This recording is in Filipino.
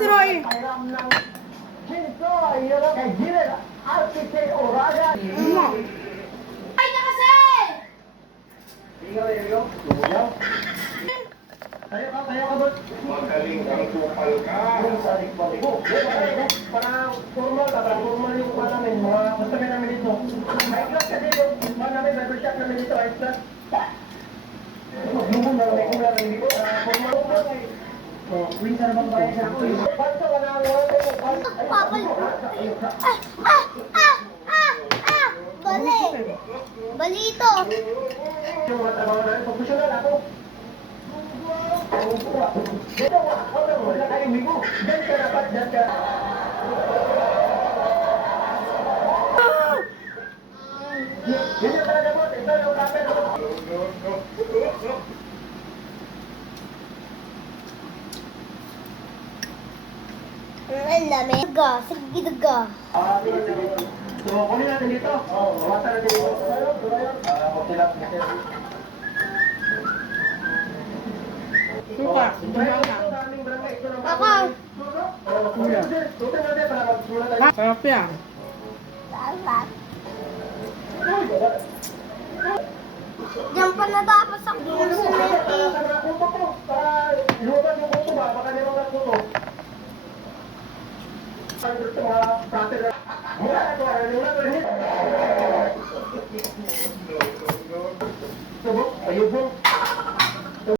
si Roy. Ay na kasi! Tayo ka doon. Magaling ang kupal ka. Parang formal yung kuha namin, mga customer namin dito. High class kasi yung kuha namin, barber shop namin dito, high class. Yung kuha namin, kuha namin dito, formal yung kuha kayo. Oh, winter bang bayan sa ako? Panto ka na, Papal. Bali. Bali ito. yung mga trabaho namin, professional ako. Dito, wala kayo, Migo. Diyan ka dapat, diyan ka. Yun yung talaga mo, ito yung kapit. Ang dami. Sige daga. So, kunin natin dito. Bawasan natin dito. Okay lang. Suka. Ako. Sarap yan. Salamat. Diyan pa natapos ako dun sa neti. Ayun po.